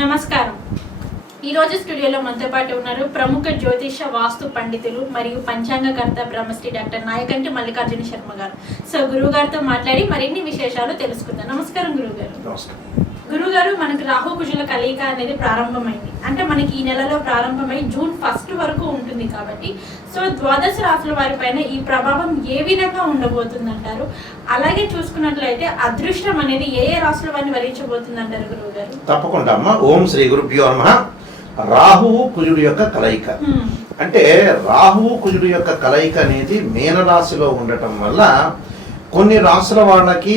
నమస్కారం. ఈరోజు స్టూడియోలో మనతో పాటు ఉన్నారు ప్రముఖ జ్యోతిష వాస్తు పండితులు మరియు పంచాంగకర్త బ్రహ్మశ్రీ డాక్టర్ నాయకంటి మల్లికార్జున శర్మ గారు. సో గురువు గారితో మాట్లాడి మరిన్ని విశేషాలు తెలుసుకుందాం. నమస్కారం గురువు గారు. గురుగారు, మనకి రాహు కుజుల కలయిక అనేది ప్రారంభమైంది. అంటే మనకి ఈ నెలలో ప్రారంభమై జూన్ 1 వరకు ఉంటుంది కాబట్టి సో ద్వాదశ రాశుల వారి పైన ఈ ప్రభావం ఏ విధంగా ఉండబోతుంది అంటారు? అలాగే చూసుకున్నట్లయితే అదృష్టం అనేది ఏ ఏ రాశుల వారిని వరించబోతుంది అంటారు గురువు గారు? తప్పకుండా అమ్మ. ఓం శ్రీ గురుభ్యో నమః. రాహువు కుజుడు యొక్క కలయిక అంటే రాహువు కుజుడు యొక్క కలయిక అనేది మీనరాశిలో ఉండటం వల్ల కొన్ని రాశుల వాళ్ళకి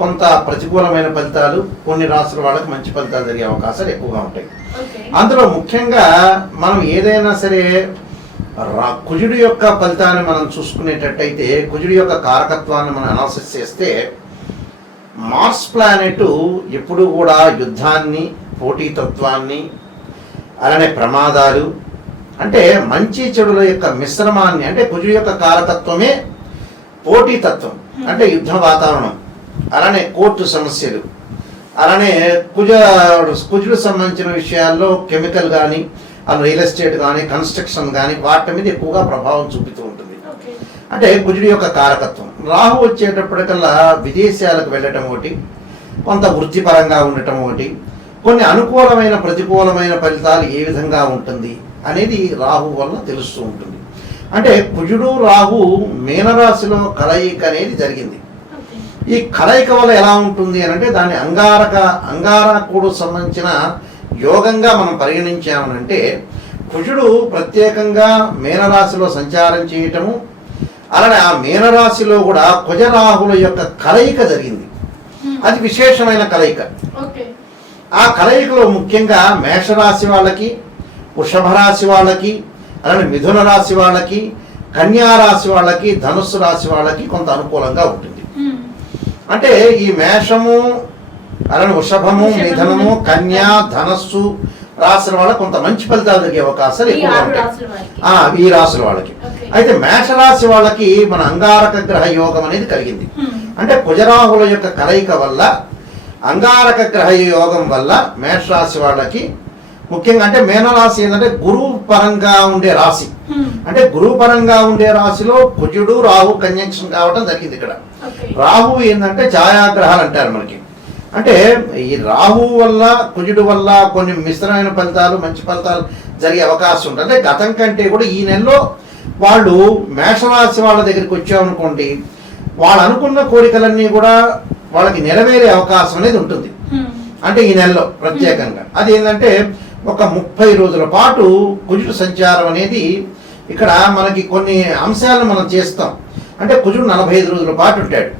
కొంత ప్రతికూలమైన ఫలితాలు, కొన్ని రాశుల వాళ్ళకి మంచి ఫలితాలు జరిగే అవకాశాలు ఎక్కువగా ఉంటాయి. అందులో ముఖ్యంగా మనం ఏదైనా సరే కుజుడు యొక్క ఫలితాన్ని మనం చూసుకునేటట్టయితే కుజుడు యొక్క కారకత్వాన్ని మనం అనాలిసిస్ చేస్తే మార్స్ ప్లానెట్ ఎప్పుడు కూడా యుద్ధాన్ని, పోటీతత్వాన్ని, అలానే ప్రమాదాలు, అంటే మంచి చెడుల యొక్క మిశ్రమాన్ని, అంటే కుజుడు యొక్క కారకత్వమే పోటీతత్వం, అంటే యుద్ధ వాతావరణం, అలానే కోర్టు సమస్యలు, అలానే కుజుడు సంబంధించిన విషయాల్లో కెమికల్ కానీ, రియల్ ఎస్టేట్ కానీ, కన్స్ట్రక్షన్ కానీ వాటి మీద ఎక్కువగా ప్రభావం చూపుతూ ఉంటుంది. అంటే కుజుడు యొక్క కారకత్వం. రాహు వచ్చేటప్పటికల్లా విదేశాలకు వెళ్ళటం ఒకటి, కొంత వృత్తిపరంగా ఉండటం ఒకటి, కొన్ని అనుకూలమైన ప్రతికూలమైన ఫలితాలు ఏ విధంగా ఉంటుంది అనేది రాహు వల్ల తెలుస్తూ ఉంటుంది. అంటే కుజుడు రాహు మీనరాశిలో కలయిక అనేది జరిగింది. ఈ కలయిక వల్ల ఎలా ఉంటుంది అని అంటే దాన్ని అంగారకుడు సంబంధించిన యోగంగా మనం పరిగణించామనంటే కుజుడు ప్రత్యేకంగా మీనరాశిలో సంచారం చేయటము, అలానే ఆ మీనరాశిలో కూడా కుజరాహుల యొక్క కలయిక జరిగింది. అది విశేషమైన కలయిక. ఆ కలయికలో ముఖ్యంగా మేషరాశి వాళ్ళకి, వృషభ రాశి వాళ్ళకి, అలానే మిథున రాశి వాళ్ళకి, కన్యా రాశి వాళ్ళకి, ధనుస్సు రాశి వాళ్ళకి కొంత అనుకూలంగా ఉంటుంది. అంటే ఈ మేషము, అలానే వృషభము, మిథునము, కన్యా, ధనస్సు రాశుల వాళ్ళకి కొంత మంచి ఫలితాలు జరిగే అవకాశాలు ఎక్కువగా ఉంటాయి ఈ రాశుల వాళ్ళకి. అయితే మేషరాశి వాళ్ళకి మన అంగారక గ్రహ యోగం అనేది కలిగింది. అంటే కుజరాహుల యొక్క కలయిక వల్ల, అంగారక గ్రహ యోగం వల్ల మేషరాశి వాళ్ళకి ముఖ్యంగా, అంటే మీనరాశి ఏంటంటే గురువు పరంగా ఉండే రాశి, అంటే గురువు పరంగా ఉండే రాశిలో కుజుడు రాహు కంజంక్షన్ కావడం జరిగింది. ఇక్కడ రాహు ఏంటంటే ఛాయాగ్రహాలు అంటారు మనకి. అంటే ఈ రాహు వల్ల, కుజుడు వల్ల కొన్ని మిశ్రమైన ఫలితాలు, మంచి ఫలితాలు జరిగే అవకాశం ఉంటుంది. అంటే గతం కంటే కూడా ఈ నెలలో వాళ్ళు మేషరాశి వాళ్ళ దగ్గరికి వచ్చామనుకోండి, వాళ్ళు అనుకున్న కోరికలన్నీ కూడా వాళ్ళకి నెరవేరే అవకాశం అనేది ఉంటుంది. అంటే ఈ నెలలో ప్రత్యేకంగా అది ఏంటంటే ఒక 30 రోజుల పాటు కుజుడు సంచారం అనేది ఇక్కడ మనకి కొన్ని అంశాలను మనం చేస్తాం. అంటే కుజుడు 45 రోజుల పాటు ఉంటాడు.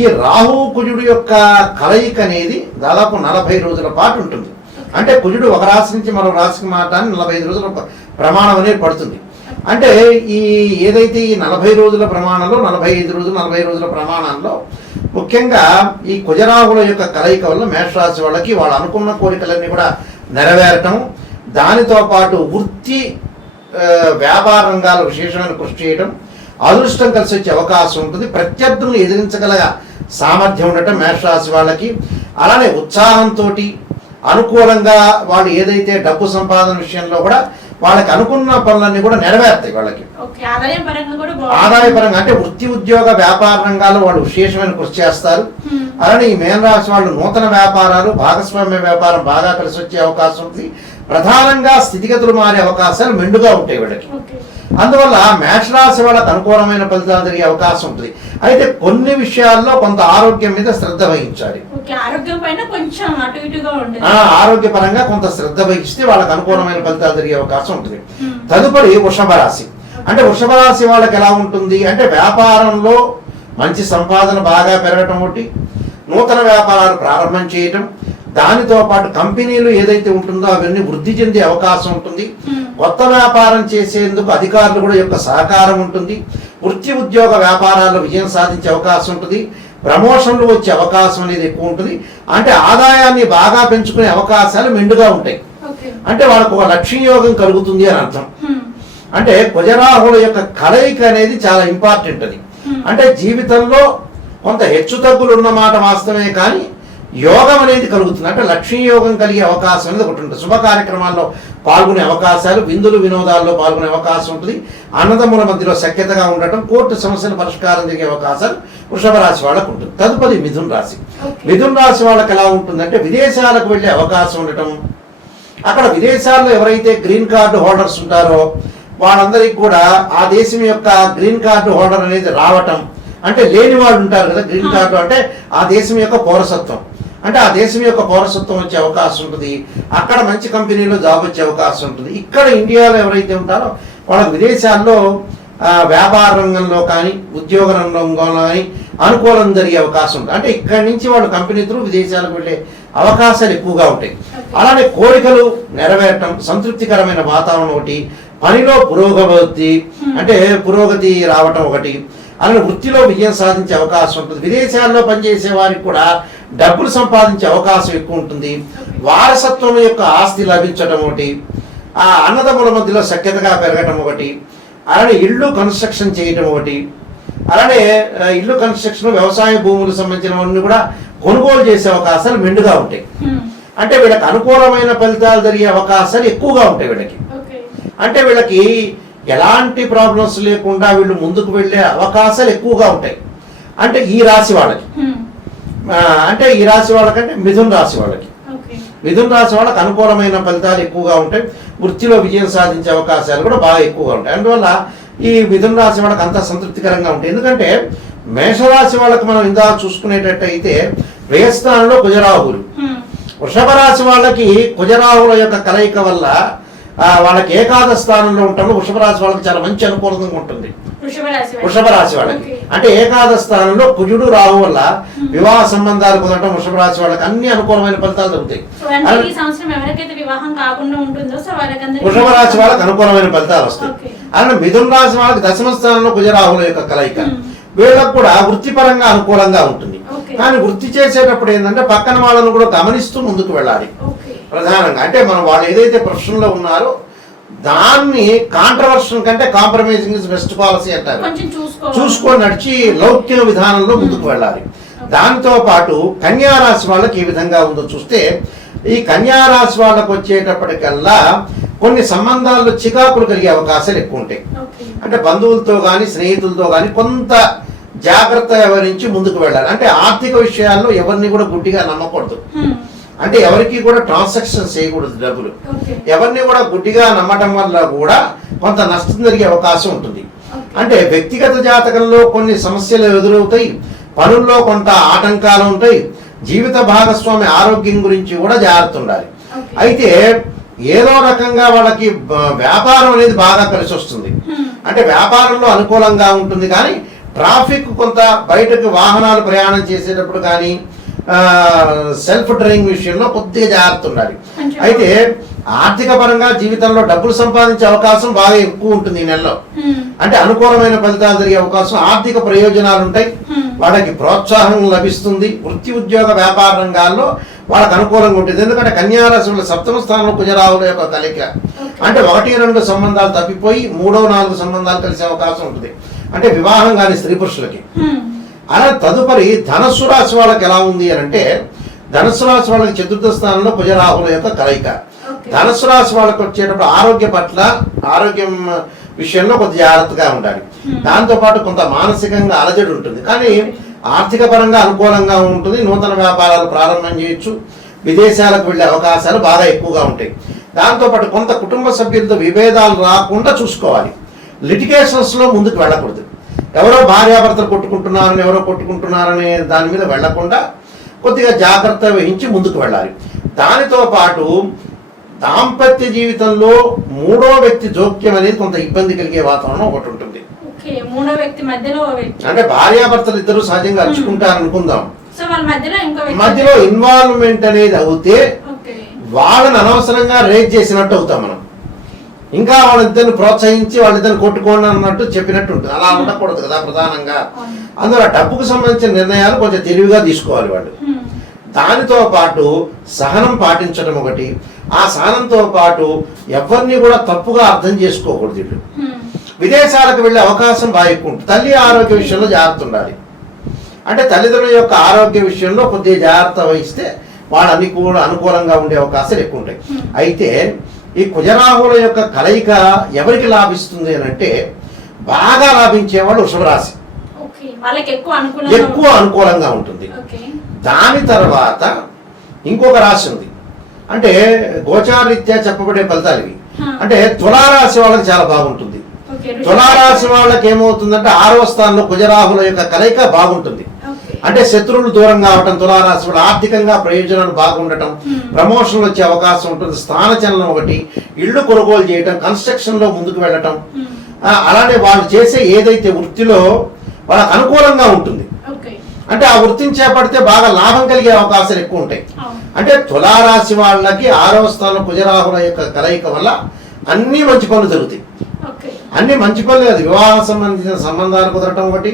ఈ రాహు కుజుడు యొక్క కలయిక అనేది దాదాపు 40 రోజుల పాటు ఉంటుంది. అంటే కుజుడు ఒక రాశి నుంచి మరో రాశికి మారడానికి 45 రోజుల ప్రమాణం అనేది పడుతుంది. అంటే ఈ ఏదైతే ఈ 40 రోజుల ప్రమాణంలో 45 రోజులు 40 రోజుల ప్రమాణంలో ముఖ్యంగా ఈ కుజరాహుల యొక్క కలయిక వల్ల మేషరాశి వాళ్ళకి వాళ్ళు అనుకున్న కోరికలన్నీ కూడా నెరవేరటం, దానితో పాటు వృత్తి వ్యాపార రంగాలు విశేషమైన కృషి చేయడం, అదృష్టం కలిసి వచ్చే అవకాశం ఉంటుంది. ప్రత్యర్థులను ఎదిరించగల సామర్థ్యం ఉండటం మేషరాశి వాళ్ళకి. అలానే ఉత్సాహంతో అనుకూలంగా వాళ్ళు ఏదైతే డబ్బు సంపాదన విషయంలో కూడా వాళ్ళకి అనుకున్న పనులన్నీ కూడా నెరవేరుతాయి. వాళ్ళకి ఆదాయపరంగా అంటే వృత్తి ఉద్యోగ వ్యాపార రంగాల్లో వాళ్ళు విశేషమైన కృషి చేస్తారు. అలానే ఈ మీనరాశి వాళ్ళు నూతన వ్యాపారాలు, భాగస్వామ్య వ్యాపారం బాగా కలిసి వచ్చే అవకాశం ఉంది. ప్రధానంగా స్థితిగతులు మారే అవకాశాలు మెండుగా ఉంటాయి వీళ్ళకి. అందువల్ల మేషరాశి వాళ్ళకి అనుకూలమైన ఫలితాలు జరిగే అవకాశం ఉంటుంది. అయితే కొన్ని విషయాల్లో కొంత ఆరోగ్యం మీద శ్రద్ధ వహించాలి. ఆరోగ్యపరంగా కొంత శ్రద్ధ వహిస్తే వాళ్ళకి అనుకూలమైన ఫలితాలు జరిగే అవకాశం ఉంటుంది. తదుపరి వృషభ రాశి. అంటే వృషభ రాశి వాళ్ళకి ఎలా ఉంటుంది అంటే వ్యాపారంలో మంచి సంపాదన బాగా పెరగటం ఒకటి, నూతన వ్యాపారాలు ప్రారంభం చేయటం, దానితో పాటు కంపెనీలు ఏదైతే ఉంటుందో అవన్నీ వృద్ధి చెందే అవకాశం ఉంటుంది. కొత్త వ్యాపారం చేసేందుకు అధికారులు కూడా యొక్క సహకారం ఉంటుంది. వృత్తి ఉద్యోగ వ్యాపారాల్లో విజయం సాధించే అవకాశం ఉంటుంది. ప్రమోషన్లు వచ్చే అవకాశం అనేది ఎక్కువ ఉంటుంది. అంటే ఆదాయాన్ని బాగా పెంచుకునే అవకాశాలు మెండుగా ఉంటాయి. అంటే వాళ్ళకు ఒక లక్ష్య యోగం కలుగుతుంది అని అర్థం. అంటే కుజరాహుల యొక్క కలయిక అనేది చాలా ఇంపార్టెంట్. అది అంటే జీవితంలో కొంత హెచ్చు తగ్గులు ఉన్నమాట వాస్తవమే, కానీ యోగం అనేది కలుగుతుంది. అంటే లక్ష్మీ యోగం కలిగే అవకాశం అనేది ఒకటి ఉంటుంది. శుభ కార్యక్రమాల్లో పాల్గొనే అవకాశాలు, విందులు వినోదాల్లో పాల్గొనే అవకాశం ఉంటుంది. అన్నదమ్ముల మధ్యలో సఖ్యతగా ఉండటం, కోర్టు సమస్యల పరిష్కారం జరిగే అవకాశాలు వృషభ రాశి వాళ్ళకు ఉంటుంది. తదుపరి మిథున రాశి. మిథున రాశి వాళ్ళకి ఎలా ఉంటుందంటే విదేశాలకు వెళ్ళే అవకాశం ఉండటం, అక్కడ విదేశాల్లో ఎవరైతే గ్రీన్ కార్డు హోల్డర్స్ ఉంటారో వాళ్ళందరికీ కూడా ఆ దేశం యొక్క గ్రీన్ కార్డు హోల్డర్ అనేది రావటం, అంటే లేని వాళ్ళు ఉంటారు కదా, గ్రీన్ కార్డు అంటే ఆ దేశం యొక్క పౌరసత్వం, అంటే ఆ దేశం యొక్క పౌరసత్వం వచ్చే అవకాశం ఉంటుంది. అక్కడ మంచి కంపెనీలో జాబ్ వచ్చే అవకాశం ఉంటుంది. ఇక్కడ ఇండియాలో ఎవరైతే ఉంటారో వాళ్ళకి విదేశాల్లో వ్యాపార రంగంలో కానీ ఉద్యోగ రంగంలో కానీ అనుకూలం జరిగే అవకాశం ఉంటుంది. అంటే ఇక్కడి నుంచి వాళ్ళు కంపెనీ త్రూ విదేశాలకు వెళ్ళే అవకాశాలు ఎక్కువగా ఉంటాయి. అలానే కోరికలు నెరవేరటం, సంతృప్తికరమైన వాతావరణం ఒకటి, పనిలో పురోగతి రావటం ఒకటి, అలానే వృత్తిలో విజయం సాధించే అవకాశం ఉంటుంది. విదేశాల్లో పనిచేసే వారికి కూడా డబ్బులు సంపాదించే అవకాశం ఎక్కువ ఉంటుంది. వారసత్వం యొక్క ఆస్తి లభించడం ఒకటి, ఆ అన్నదమ్ముల మధ్యలో సఖ్యతగా పెరగటం ఒకటి, అలానే ఇల్లు కన్స్ట్రక్షన్ చేయటం ఒకటి, అలానే ఇల్లు కన్స్ట్రక్షన్ వ్యవసాయ భూములకు సంబంధించినవన్నీ కూడా కొనుగోలు చేసే అవకాశాలు మెండుగా ఉంటాయి. అంటే వీళ్ళకి అనుకూలమైన ఫలితాలు జరిగే అవకాశాలు ఎక్కువగా ఉంటాయి వీళ్ళకి. అంటే వీళ్ళకి ఎలాంటి ప్రాబ్లమ్స్ లేకుండా వీళ్ళు ముందుకు వెళ్ళే అవకాశాలు ఎక్కువగా ఉంటాయి. అంటే ఈ రాశి వాళ్ళకి, అంటే ఈ రాశి వాళ్ళకంటే మిథున రాశి వాళ్ళకి, మిథున రాశి వాళ్ళకి అనుకూలమైన ఫలితాలు ఎక్కువగా ఉంటాయి. వృత్తిలో విజయం సాధించే అవకాశాలు కూడా బాగా ఎక్కువగా ఉంటాయి. అందువల్ల ఈ మిథున రాశి వాళ్ళకి అంతా సంతృప్తికరంగా ఉంటాయి. ఎందుకంటే మేషరాశి వాళ్ళకి మనం ఇందా చూసుకునేటట్టయితే వ్యయస్థానంలో కుజరాహులు, వృషభ రాశి వాళ్ళకి కుజరాహుల యొక్క కలయిక వల్ల వాళ్ళకి ఏకాదశ స్థానంలో ఉండటం వృషభ రాశి వాళ్ళకి చాలా మంచి అనుకూలంగా ఉంటుంది. వృషభ రాశి వాళ్ళకి అంటే ఏకాదశ స్థానంలో కుజుడు రాహు వల్ల వివాహ సంబంధాలు కుదరటం వృషభ రాశి వాళ్ళకి అన్ని అనుకూలమైన ఫలితాలు దొరుకుతాయి. వృషభ రాశి వాళ్ళకి అనుకూలమైన ఫలితాలు వస్తాయి. అలానే మిథున రాశి వాళ్ళకి దశమ స్థానంలో కుజరాహుల యొక్క కలయిక వీళ్ళకు కూడా వృత్తిపరంగా అనుకూలంగా ఉంటుంది. కానీ వృత్తి చేసేటప్పుడు ఏంటంటే పక్కన వాళ్ళను కూడా గమనిస్తూ ముందుకు వెళ్ళాలి ప్రధానంగా. అంటే మనం వాళ్ళు ఏదైతే ప్రొఫెషన్లో ఉన్నారో దాన్ని కాంట్రవర్షన్ కంటే కాంప్రమైజింగ్ ఇస్ బెస్ట్ పాలసీ అంటారు. చూసుకొని నడిచి లౌక్య విధానంలో ముందుకు వెళ్ళాలి. దాంతో పాటు కన్యా రాశి వాళ్ళకి ఏ విధంగా ఉందో చూస్తే, ఈ కన్యా రాశి వాళ్ళకు వచ్చేటప్పటికల్లా కొన్ని సంబంధాల్లో చికాకులు కలిగే అవకాశాలు ఎక్కువ ఉంటాయి. అంటే బంధువులతో కానీ స్నేహితులతో కానీ కొంత జాగ్రత్త వ్యవహరించి ముందుకు వెళ్ళాలి. అంటే ఆర్థిక విషయాల్లో ఎవరిని కూడా గుడ్డిగా నమ్మకూడదు. అంటే ఎవరికి కూడా ట్రాన్సాక్షన్స్ చేయకూడదు. డబ్బులు ఎవరిని కూడా గుడ్డిగా నమ్మటం వల్ల కూడా కొంత నష్టం జరిగే అవకాశం ఉంటుంది. అంటే వ్యక్తిగత జాతకంలో కొన్ని సమస్యలు ఎదురవుతాయి, పనుల్లో కొంత ఆటంకాలు ఉంటాయి, జీవిత భాగస్వామి ఆరోగ్యం గురించి కూడా జాగ్రత్త ఉండాలి. అయితే ఏదో రకంగా వాళ్ళకి వ్యాపారం అనేది బాగా కలిసి వస్తుంది. అంటే వ్యాపారంలో అనుకూలంగా ఉంటుంది. కానీ ట్రాఫిక్ కొంత బయటకు వాహనాలు ప్రయాణం చేసేటప్పుడు కానీ సెల్ఫ్ డ్రైవింగ్ విషయంలో కొద్దిగా జాగ్రత్త ఉండాలి. అయితే ఆర్థిక పరంగా జీవితంలో డబ్బులు సంపాదించే అవకాశం బాగా ఎక్కువ ఉంటుంది ఈ నెలలో. అంటే అనుకూలమైన ఫలితాలు జరిగే అవకాశం, ఆర్థిక ప్రయోజనాలు ఉంటాయి, వాళ్ళకి ప్రోత్సాహం లభిస్తుంది. వృత్తి ఉద్యోగ వ్యాపార రంగాల్లో వాళ్ళకి అనుకూలంగా ఉంటుంది. ఎందుకంటే కన్యా రాశి వాళ్ళ సప్తమ స్థానంలో కుజరాహుల యొక్క కలయిక. అంటే 1-2 సంబంధాలు తప్పిపోయి 3-4 సంబంధాలు కలిసే అవకాశం ఉంటుంది. అంటే వివాహం కాని స్త్రీ పురుషులకి. అలా తదుపరి ధనస్సు రాశి వాళ్ళకి ఎలా ఉంది అని అంటే, ధనస్సు రాశి వాళ్ళకి చతుర్థ స్థానంలో కుజరాహుల యొక్క కలయిక. ధనస్సు రాశి వాళ్ళకి వచ్చేటప్పుడు ఆరోగ్యం విషయంలో కొంత జాగ్రత్తగా ఉండాలి. దాంతోపాటు కొంత మానసికంగా అలజడి ఉంటుంది. కానీ ఆర్థిక పరంగా అనుకూలంగా ఉంటుంది. నూతన వ్యాపారాలు ప్రారంభం చేయొచ్చు. విదేశాలకు వెళ్ళే అవకాశాలు బాగా ఎక్కువగా ఉంటాయి. దాంతోపాటు కొంత కుటుంబ సభ్యులతో విభేదాలు రాకుండా చూసుకోవాలి. లిటిగేషన్స్లో ముందుకు వెళ్ళకూడదు. ఎవరో భార్యాభర్తలు కొట్టుకుంటున్నారనే దాని మీద వెళ్లకుండా కొద్దిగా జాగ్రత్త వహించి ముందుకు వెళ్ళాలి. దానితో పాటు దాంపత్య జీవితంలో 3వ వ్యక్తి జోక్యం అనేది కొంత ఇబ్బంది కలిగే వాతావరణం ఒకటి ఉంటుంది. అంటే భార్యాభర్తలు ఇద్దరు సహజంగా అరుచుకుంటారు అనుకుందాం. మధ్యలో ఇన్వాల్వ్మెంట్ అనేది అవుతే వాళ్ళని అనవసరంగా రేజ్ చేసినట్టు అవుతాం మనం. ఇంకా వాళ్ళిద్దరిని ప్రోత్సహించి వాళ్ళిద్దరిని కొట్టుకోండి అన్నట్టు చెప్పినట్టు ఉంటుంది. అలా ఉండకూడదు కదా ప్రధానంగా. అందులో డబ్బుకు సంబంధించిన నిర్ణయాలు కొంచెం తెలివిగా తీసుకోవాలి వాళ్ళు. దానితో పాటు సహనం పాటించడం ఒకటి. ఆ సహనంతో పాటు ఎవరిని కూడా తప్పుగా అర్థం చేసుకోకూడదు. వీళ్ళు విదేశాలకు వెళ్ళే అవకాశం బాగా ఎక్కువ ఉంటుంది. తల్లి ఆరోగ్య విషయంలో జాగ్రత్త ఉండాలి. అంటే తల్లిదండ్రుల యొక్క ఆరోగ్య విషయంలో కొద్దిగా జాగ్రత్త వహిస్తే వాళ్ళని కూడా అనుకూలంగా ఉండే అవకాశాలు ఎక్కువ ఉంటాయి. అయితే ఈ కుజరాహుల యొక్క కలయిక ఎవరికి లాభిస్తుంది అని అంటే బాగా లాభించేవాళ్ళు వృషభ రాశి, ఎక్కువ అనుకూలంగా ఉంటుంది. దాని తర్వాత ఇంకొక రాశి ఉంది, అంటే గోచారరీత్యా చెప్పబడే ఫలితాలు ఇవి. అంటే తులారాశి వాళ్ళకి చాలా బాగుంటుంది. తులారాశి వాళ్ళకి ఏమవుతుందంటే 6వ స్థానంలో కుజరాహుల యొక్క కలయిక బాగుంటుంది. అంటే శత్రువులు దూరం కావటం, తులారాశి వాళ్ళు ఆర్థికంగా ప్రయోజనాలు బాగుండటం, ప్రమోషన్లు వచ్చే అవకాశం ఉంటుంది, స్థానచలనం ఒకటి, ఇళ్ళు కొనుగోలు చేయటం, కన్స్ట్రక్షన్ లో ముందుకు వెళ్ళటం, అలానే వాళ్ళు చేసే ఏదైతే వృత్తిలో వాళ్ళకి అనుకూలంగా ఉంటుంది. అంటే ఆ వృత్తిని చేపడితే బాగా లాభం కలిగే అవకాశాలు ఎక్కువ ఉంటాయి. అంటే తులారాశి వాళ్ళకి 6వ స్థానం కుజరాహుల యొక్క కలయిక వల్ల అన్ని మంచి పనులు జరుగుతాయి. అన్ని మంచి పనులు కాదు, వివాహం సంబంధించిన సంబంధాలు కుదరటం ఒకటి,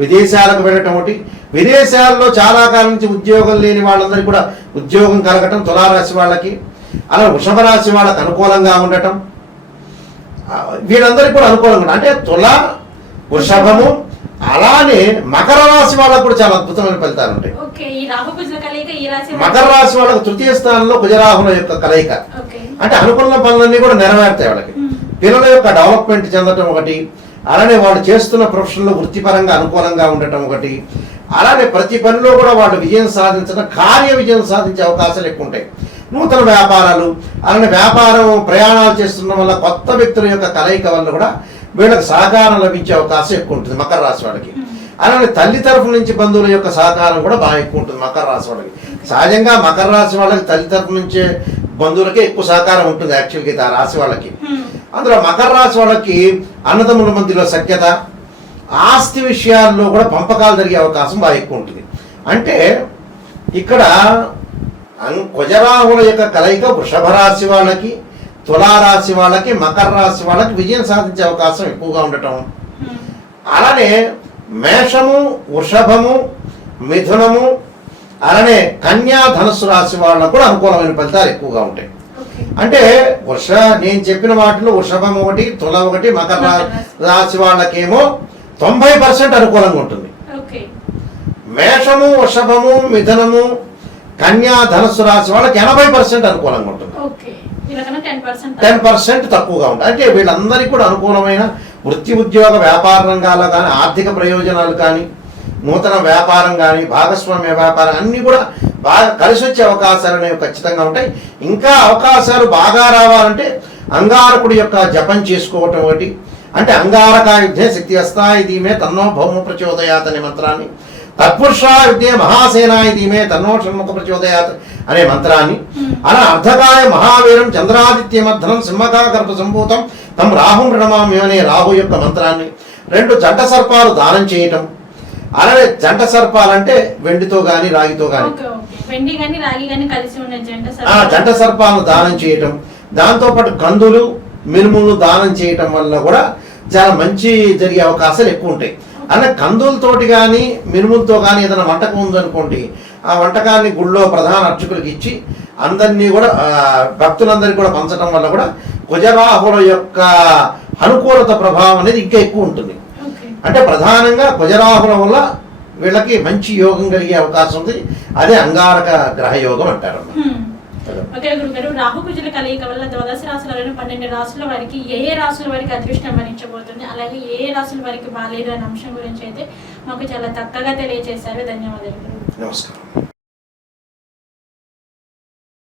విదేశాలకు వెళ్ళటం ఒకటి, విదేశాల్లో చాలా కాలం నుంచి ఉద్యోగం లేని వాళ్ళందరికీ కూడా ఉద్యోగం కలగటం తులారాశి వాళ్ళకి, అలా వృషభ రాశి వాళ్ళకి అనుకూలంగా ఉండటం, వీళ్ళందరికీ కూడా అనుకూలంగా. అంటే తుల, వృషభము, అలానే మకర రాశి వాళ్ళకు కూడా చాలా అద్భుతమైన ఫలితాలు ఉంటాయి. మకర రాశి వాళ్ళకు 3వ స్థానంలో కుజరాహుల యొక్క కలయిక, అంటే అనుకున్న పనులన్నీ కూడా నెరవేరుతాయి. వాళ్ళకి పిల్లల యొక్క డెవలప్మెంట్ చెందటం ఒకటి, అలానే వాళ్ళు చేస్తున్న ప్రొఫెషన్లో వృత్తిపరంగా అనుకూలంగా ఉండటం ఒకటి, అలానే ప్రతి పనిలో కూడా వాళ్ళు విజయం సాధించడం, కార్య విజయం సాధించే అవకాశాలు ఎక్కువ ఉంటాయి. నూతన వ్యాపారాలు, అలానే వ్యాపారం ప్రయాణాలు చేస్తున్న వల్ల కొత్త వ్యక్తుల యొక్క కలయిక వల్ల కూడా వీళ్ళకి సహకారం లభించే అవకాశం ఎక్కువ ఉంటుంది మకర రాశి వాళ్ళకి. అలానే తల్లి తరఫు నుంచి బంధువుల యొక్క సహకారం కూడా బాగా ఎక్కువ ఉంటుంది మకర రాశి వాళ్ళకి. సహజంగా మకర రాశి వాళ్ళకి తల్లి తరఫు నుంచే బంధువులకే ఎక్కువ సహకారం ఉంటుంది యాక్చువల్గా ఆ రాశి వాళ్ళకి. అందులో మకర రాశి వాళ్ళకి అన్నదమ్ముల మధ్యలో సఖ్యత, ఆస్తి విషయాల్లో కూడా పంపకాలు జరిగే అవకాశం బాగా ఎక్కువ ఉంటుంది. అంటే ఇక్కడ కుజరాహుల యొక్క కలయిక వృషభ రాశి వాళ్ళకి, తులారాశి వాళ్ళకి, మకర రాశి వాళ్ళకి విజయం సాధించే అవకాశం ఎక్కువగా ఉండటం, అలానే మేషము, వృషభము, మిథునము, అలానే కన్యా, ధనుస్సు రాశి వాళ్ళకు కూడా అనుకూలమైన ఫలితాలు ఎక్కువగా ఉంటాయి. అంటే నేను చెప్పిన వాటిలో వృషభం ఒకటి, తుల ఒకటి, మకర రాశి వాళ్ళకేమో 90% అనుకూలంగా ఉంటుంది. మేషము, వృషభము, మిథునము, కన్యా, ధనుస్సు రాశి వాళ్ళకి 80% అనుకూలంగా ఉంటుంది. 10% తక్కువగా ఉంటుంది. అంటే వీళ్ళందరికీ కూడా అనుకూలమైన వృత్తి, ఉద్యోగ, వ్యాపార రంగాల్లో కానీ, ఆర్థిక ప్రయోజనాలు కానీ, నూతన వ్యాపారం కానీ, భాగస్వామ్య వ్యాపారం అన్నీ కూడా బాగా కలిసి వచ్చే అవకాశాలు అనేవి ఖచ్చితంగా ఉంటాయి. ఇంకా అవకాశాలు బాగా రావాలంటే అంగారకుడి యొక్క జపం చేసుకోవటం ఒకటి, అంటే అంగారకాయుద్ధే శక్తి అస్థాయి ధీమే తన్నో భౌమ ప్రచోదయాత్ అనే మంత్రాన్ని, తత్పురుషాయుద్ధే మహాసేనాయ ధీమే తన్నో షణ్ముఖ ప్రచోదయాత్ అనే మంత్రాన్ని, అలా అర్ధకాయ మహావీరం చంద్రాదిత్యమర్ధనం సింహకాగర్భ సంభూతం తం రాహుం ప్రణమామి అనే రాహు యొక్క మంత్రాన్ని, 2 జంట సర్పాలు దానం చేయటం. అలానే జంట సర్పాలంటే వెండితో గాని రాగితో గాని జంట సర్పాలను దానం చేయటం, దాంతోపాటు కందులు, మినుములు దానం చేయటం వల్ల కూడా చాలా మంచి జరిగే అవకాశాలు ఎక్కువ ఉంటాయి. అలా కందులతోటి కానీ మినుములతో కానీ ఏదైనా వంటకం ఉందనుకోండి, ఆ వంటకాన్ని గుళ్ళో ప్రధాన అర్చకులకు ఇచ్చి అందరినీ కూడా భక్తులందరికీ కూడా పంచడం వల్ల కూడా కుజరాహుల యొక్క అనుకూలత ప్రభావం అనేది ఇంకా ఎక్కువ ఉంటుంది. అంటే ప్రధానంగా కుజరాహుల వల్ల వీళ్ళకి మంచి యోగం కలిగే అవకాశం ఉంది. అదే అంగారక గ్రహ యోగం అంటారు. ఓకే గురుగారు, రాహు కుజుల కలయిక వల్ల 12 రాశులలోని 12 రాశుల వారికి ఏ రాశుల వారికి అదృష్టం వరించబోతుంది, అలాగే ఏ రాశుల వారికి బాలేదు అనే అంశం గురించి అయితే మాకు చాలా చక్కగా తెలియజేశారు. ధన్యవాదాలు. నమస్కారం.